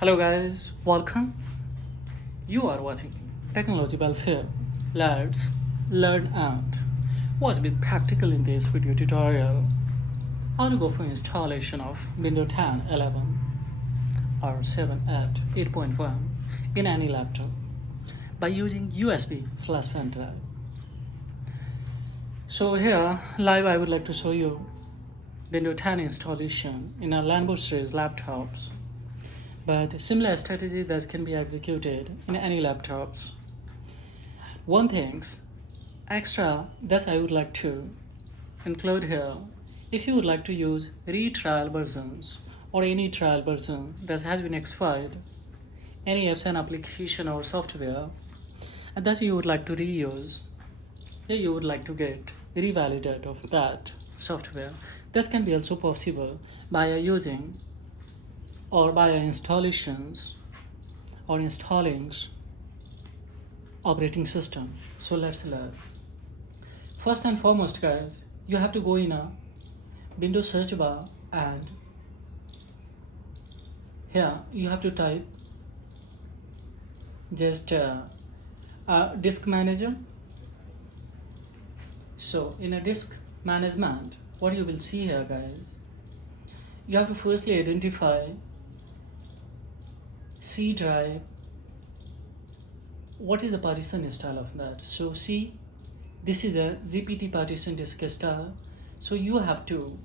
Hello guys, welcome. You are watching Technology Welfare. Let's learn and what's a bit practical in this video tutorial. How to go for installation of Windows 10, 11 or 7 at 8.1 in any laptop by using USB flash pen drive. So here live I would like to show you Windows 10 installation in a Lenovo series laptops, but similar strategy that can be executed in any laptops. One things extra that I would like to include here, if you would like to use retrial versions or any trial version that has been expired, any apps and application or software and that you would like to reuse, you would like to get revalidate of that software, this can be also possible by using or by installations or installing operating system. So let's learn. First and foremost guys, you have to go in a Windows search bar and here you have to type just disk manager. So in a disk management, what you will see here guys, you have to firstly identify C drive. What is the partition style of that? So C, this is a GPT partition disk style. So you have to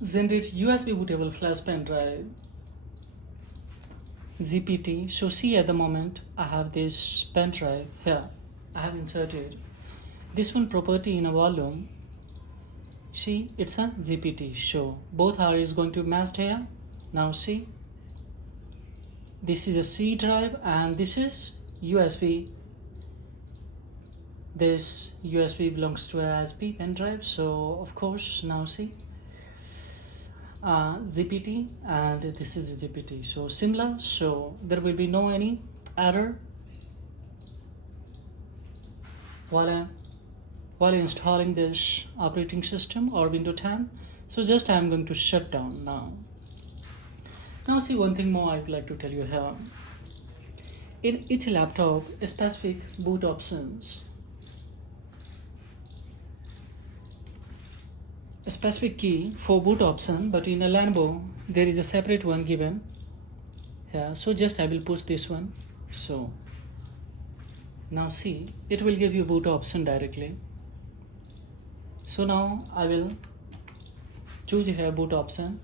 generate USB bootable flash pen drive GPT. So see, at the moment I have this pen drive here. I have inserted this one property in a volume. See, it's a GPT. So both are is going to match here. Now see, this is a C drive and this is USB. This USB belongs to a USB pen drive. So of course now see, GPT and this is GPT. So similar. So there will be no any error while installing this operating system or Windows 10. So just I'm going to shut down now. Now see, one thing more I would like to tell you here. In each laptop, specific boot options, a specific key for boot option, but in a Lenovo there is a separate one given here. So just I will push this one. So now see, it will give you boot option directly. So now I will choose here boot option.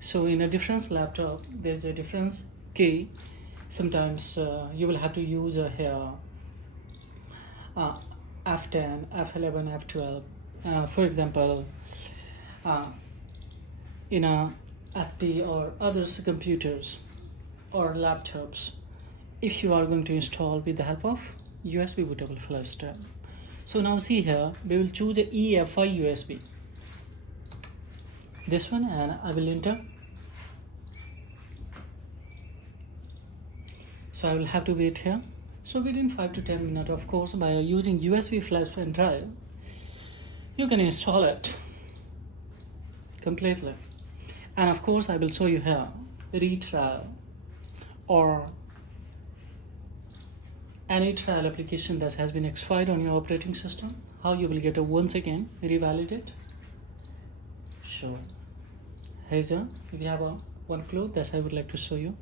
So in a different laptop there's a different key. Sometimes you will have to use here F10, F11, F12. For example, in a FP or others computers or laptops, if you are going to install with the help of USB bootable flash drive. So now see here, we will choose a EFI USB, this one, and I will enter. So I will have to wait here. So within 5 to 10 minutes, of course, by using USB flash pen drive, you can install it completely. And of course I will show you here retrial or any trial application that has been expired on your operating system, how you will get a once again revalidate. So here's a, we have a one clue that I would like to show you.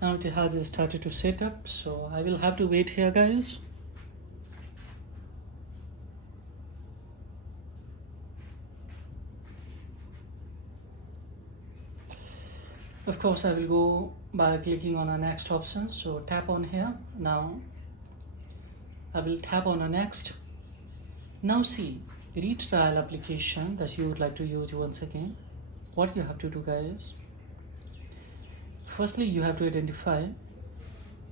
Now it has started to set up, so I will have to wait here guys. Of course I will go by clicking on a next option. So tap on here. Now I will tap on a next. Now see, retrial application that you would like to use once again. What you have to do guys, firstly you have to identify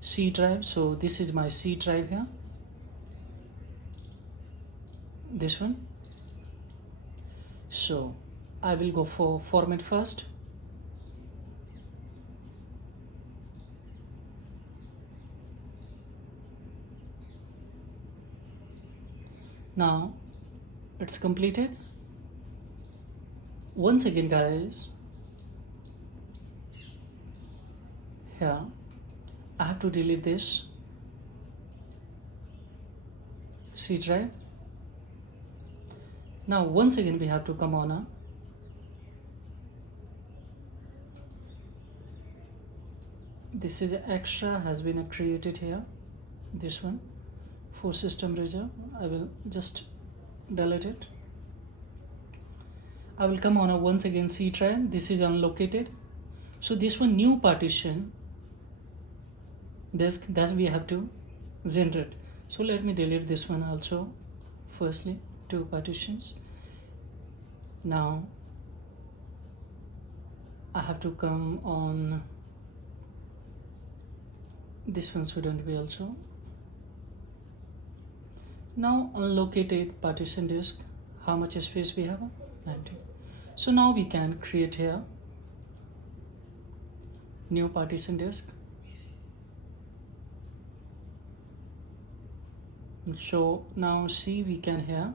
C drive. So this is my C drive here, this one. So I will go for format first. Now it's completed. once again guys, here I have to delete this C drive. Now once again we have to come on a this is extra has been created here, this one for system reserve. I will just delete it. I will come on a once again C drive. This is unlocated, so this one new partition disk that we have to generate. So let me delete this one also. Firstly, two partitions. Now I have to come on this one, shouldn't be also. Now unlocated partition disk, how much space we have? 90. So now we can create here new partition disk. So now see, we can here,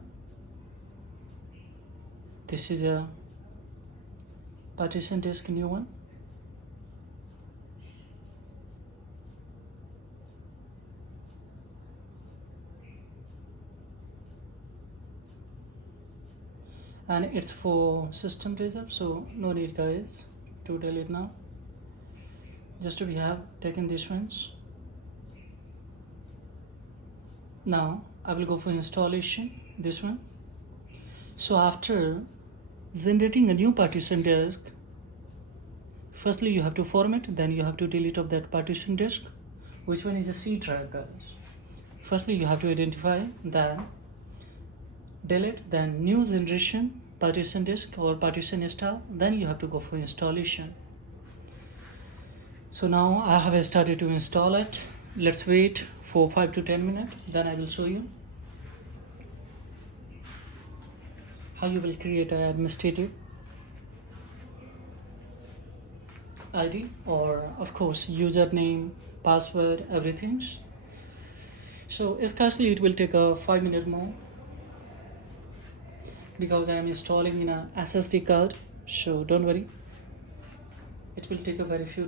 this is a partition disk, new one. And it's for system reserve, so no need guys to delete now. Just we have taken these ones. Now I will go for installation, this one. So after generating a new partition disk, firstly you have to format, then you have to delete of that partition disk. Which one is a C drive guys? Firstly you have to identify, then delete, then new generation partition disk or partition install, then you have to go for installation. So now I have started to install it. Let's wait for 5 to 10 minutes, then I will show you how you will create an administrative ID, or of course username, password, everything. So scarcely it will take a 5 minutes more, because I am installing in a SSD card, so don't worry, it will take a very few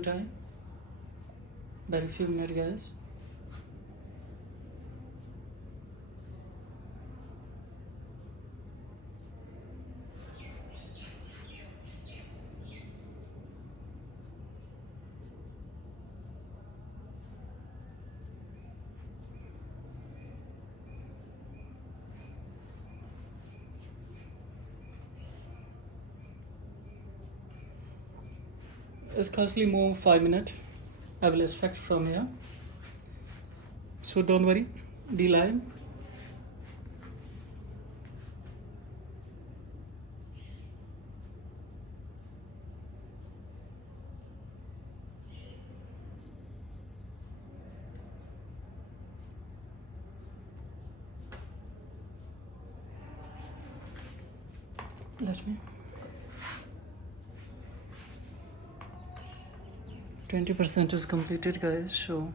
minutes guys. Scarcely more 5 minutes I will expect from here, so don't worry, be live. Let me 20% is completed guys, so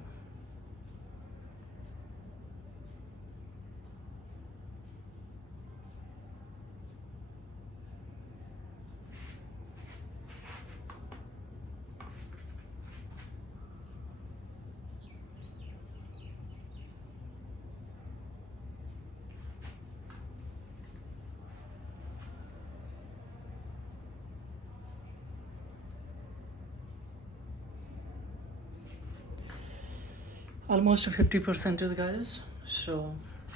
almost 50% is guys, so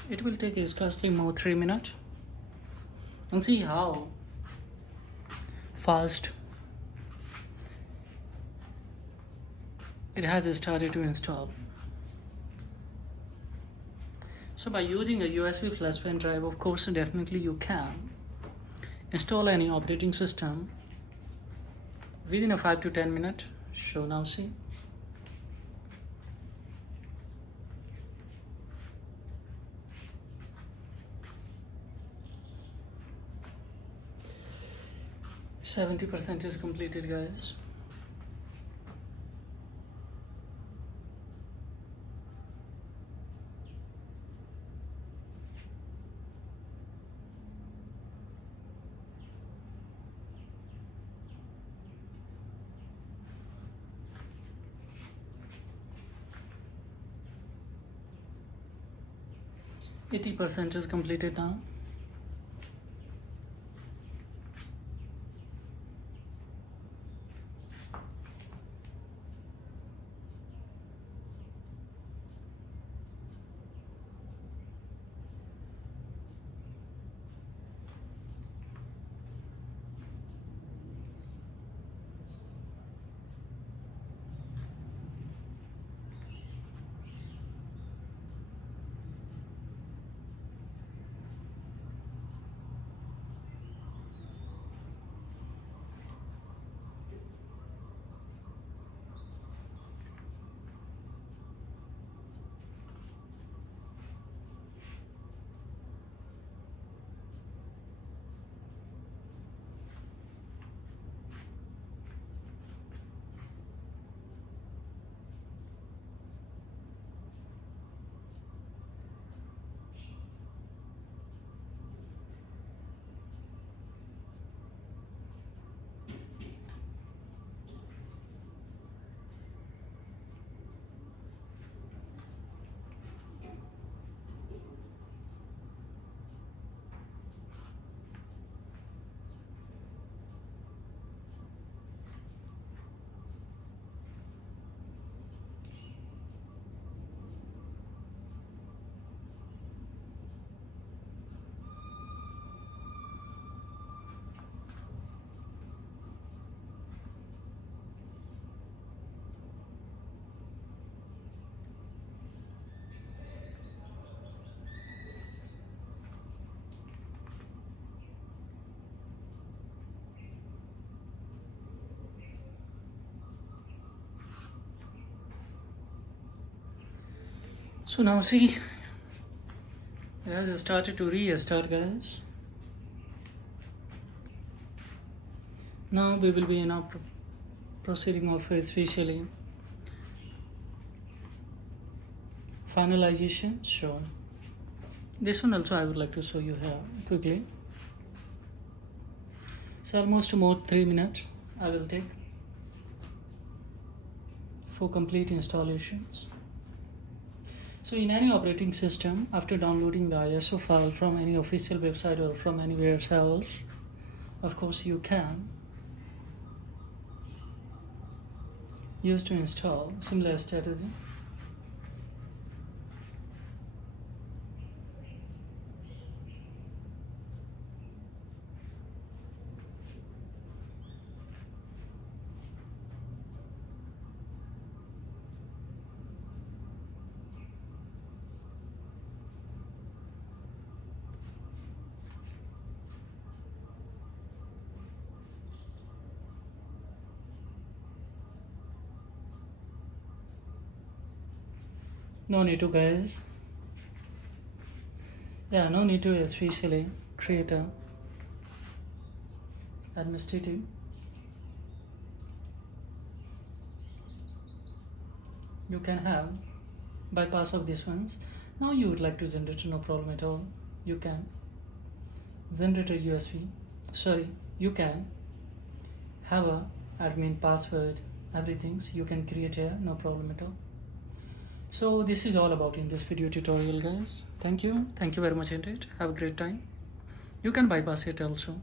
it will take scarcely more 3 minutes, and see how fast it has started to install. So by using a USB flash pen drive, of course definitely you can install any operating system within a 5 to 10 minutes. So now see, %70 is completed guys. 80% is completed now. So now see, it has started to restart, guys. Now we will be proceeding of especially finalization. So this one also I would like to show you here quickly. So almost more 3 minutes I will take for complete installations. So in any operating system, after downloading the ISO file from any official website or from anywhere else, of course you can use to install similar strategy. No need to, guys. Yeah, no need to especially create a administrative. You can have bypass of these ones. Now you would like to generate, no problem at all. You can generate a USB. Sorry, you can have a admin password, everything. So you can create here, no problem at all. So this is all about in this video tutorial, guys. Thank you very much indeed. Have a great time. You can bypass it also.